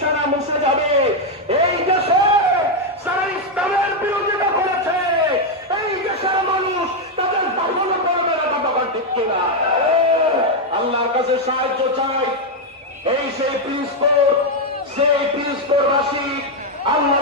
নিশানা মুছে যাবে। এই দেশে যারা ইসলামের বিরোধিতা করেছে, এই দেশের মানুষ তাদের দাফনও করবে না। কথা ঠিক কিনা? আল্লাহর কাছে সাহায্য চাই। এই সেই পিস কোড, সেই পিস কোড রাশি আল্লাহ